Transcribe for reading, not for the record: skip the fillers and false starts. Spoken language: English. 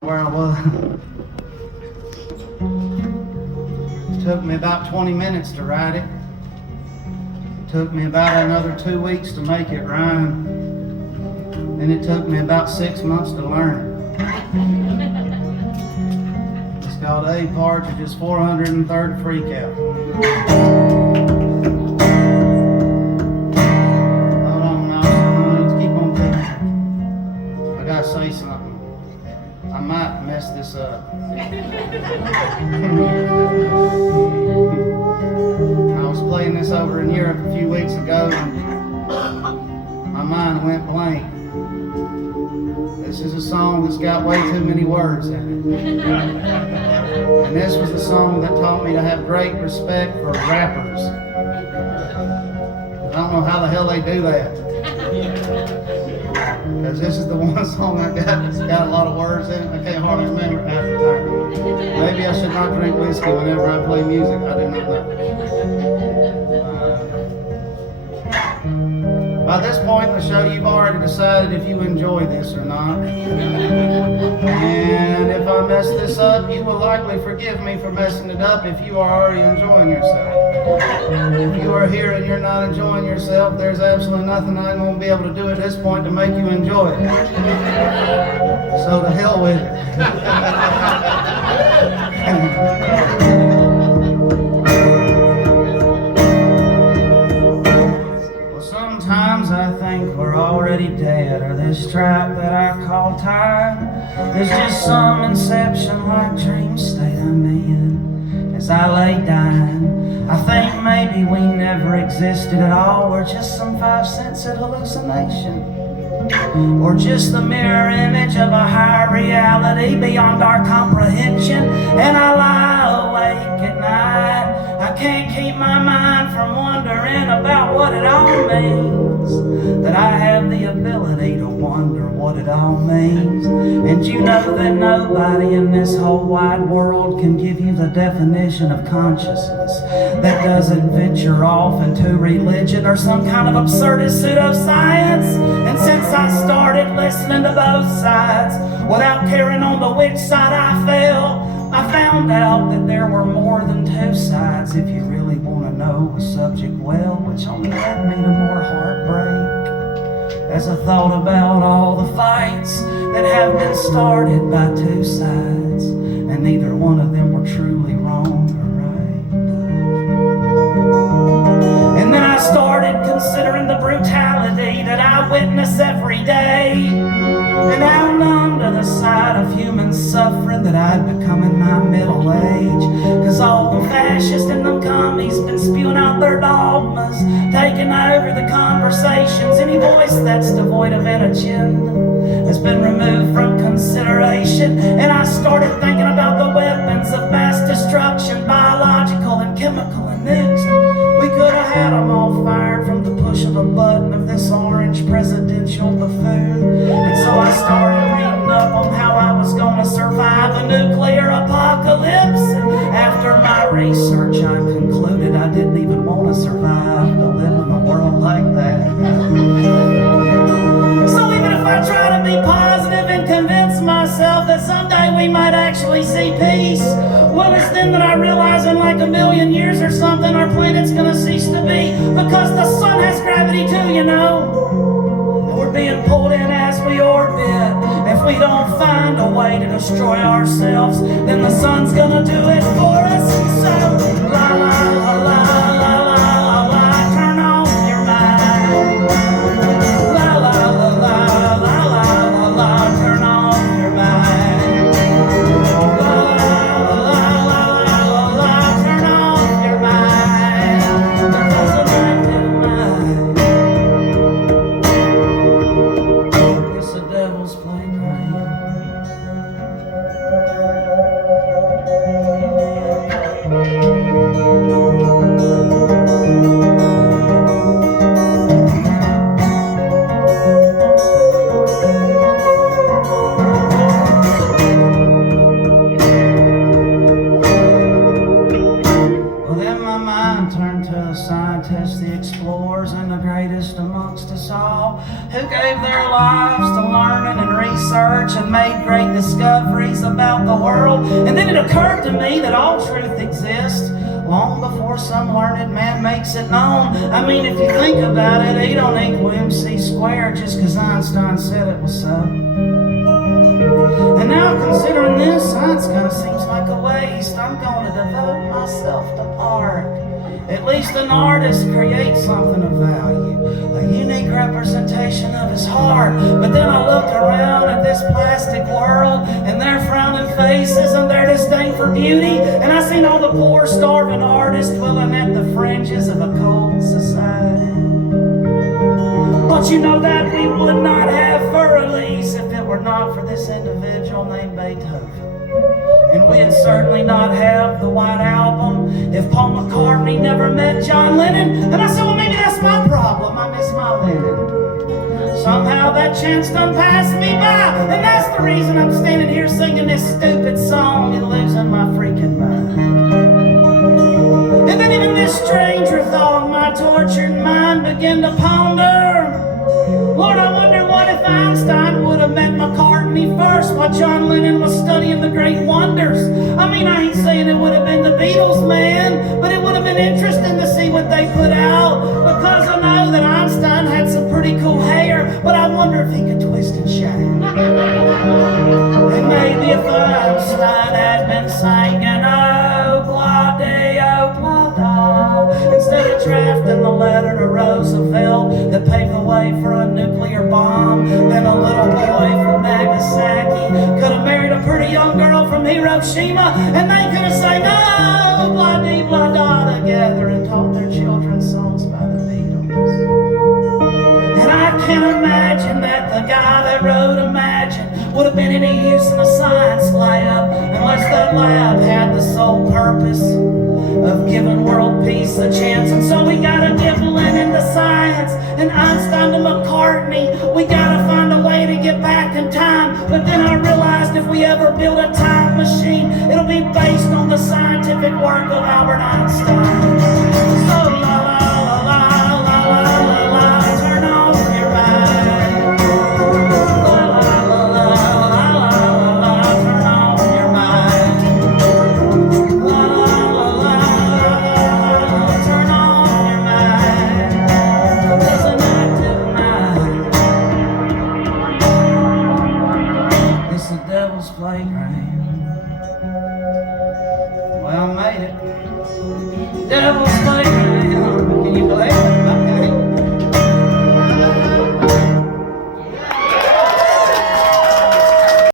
where I was. It took me about 20 minutes to write it. It took me about another 2 weeks to make it rhyme. And it took me about 6 months to learn it. It's called Abe Partridge's 403d Freakout. Hold on now, let's keep on thinking. I gotta say something. I might mess this up. I was playing this over in Europe a few weeks ago and my mind went blank. This is a song that's got way too many words in it. And this was the song that taught me to have great respect for rappers. I don't know how the hell they do that. Because this is the one song I got that's got a lot of words in it. I can't hardly remember it half the time. Maybe I should not drink whiskey whenever I play music. I do not know. By this point in the show, you've already decided if you enjoy this or not. And if I mess this up, you will likely forgive me for messing it up if you are already enjoying yourself. If you are here and you're not enjoying yourself, there's absolutely nothing I'm going to be able to do at this point to make you enjoy it. So to hell with it. Well, sometimes I think we're already dead, or this trap that I call time is just some inception-like dream state I'm in. As I lay dying, I think maybe we never existed at all. We're just some five-sensed hallucination, or just the mirror image of a higher reality beyond our comprehension. And I lie awake at night, I can't keep my mind from wondering about what it all means, that I have the ability to wonder what it all means. And you know that nobody in this whole wide world can give you the definition of consciousness that doesn't venture off into religion or some kind of absurdist pseudoscience. And since I started listening to both sides without caring on the which side I fell, I found out that there were more than two sides, if you really want to know a subject well, which only led me to more heartbreak as I thought about all the fights that have been started by two sides, and neither one of them were truly wrong or right. And then I started considering the brutality that I witness every day, and how numb to the sight of human suffering that I'd become in my middle age. Cause all the fascists and the commies been spewing out their dogmas, taking over the conversations. Any voice that's devoid of an agenda has been removed from consideration. And I started thinking about the weapons of mass destruction, biological and chemical and nukes. We could have had them all fired from the push of a button of this orange presidential buffoon. And so I started reading up on how I was going to survive a nuclear apocalypse. And after my research, I concluded I didn't even want to survive to live in a world like that. So even if I try to be positive and convince myself that someday we might actually see peace, well, it's then that I realize in like 1,000,000 years or something, our planet's gonna cease to be, because the sun has gravity too, you know. And we're being pulled in as we orbit. If we don't find a way to destroy ourselves, then the sun's gonna do it for us. So, la la la la la la la la, turn off your mind. La la la la la la la la, turn off your mind. La la la la la la, turn off your mind. Because an active mind, it's the devil's playground. theories about the world. And then it occurred to me that all truth exists long before some learned man makes it known. I mean, if you think about it, E don't equal MC squared just because Einstein said it was so. And now considering this, science kind of seems like a waste. I'm going to devote myself to art. At least an artist creates something of value, a unique representation of his heart. But then I looked around at this plastic world, and their frowning faces and their disdain for beauty, and I seen all the poor, starving artists dwelling at the fringes of a cold society. But you know that we would not have for release if it were not for this individual named Beethoven. And we'd certainly not have the White Album if Paul McCartney never met John Lennon. And I said, well, maybe that's my problem. I miss my Lennon. Somehow that chance done passed me by, and that's the reason I'm standing here singing this stupid song and losing my freaking mind. And then even this stranger thought my tortured mind began to ponder. Lord, I wonder what if Einstein would have met McCartney first while John Lennon was studying the great wonders. I mean, I ain't saying it would have been the Beatles, man, but it would have been interesting to see what they put out, because I know that Einstein had some pretty cool hair, but I wonder if he could twist and shine. And maybe if Einstein had been singing "Oh, Bloody, oh, Bloody," instead of drafting the letter to Roosevelt that paved the way for a nuclear bomb, then a little boy from Nagasaki could have married a pretty young girl from Hiroshima, and they could have sang "Oh, Bloody, Bloody" together and taught their children songs by the Beatles. And I can't imagine that the guy that wrote Imagine would have been any use in a science lab unless that lab had the sole purpose of giving world peace a chance. And so we gotta give Lennon to science and Einstein to McCartney. We gotta find a way to get back in time. But then I realized if we ever build a time machine, it'll be based on the scientific work of Albert Einstein. So la la la la la la la la, turn off your mind. La la la la la la la, turn off your mind. La la la la la, turn off your mind. There's an active mind. It's the devil's playground. Well, I made it. Devil's playground. Can you believe it?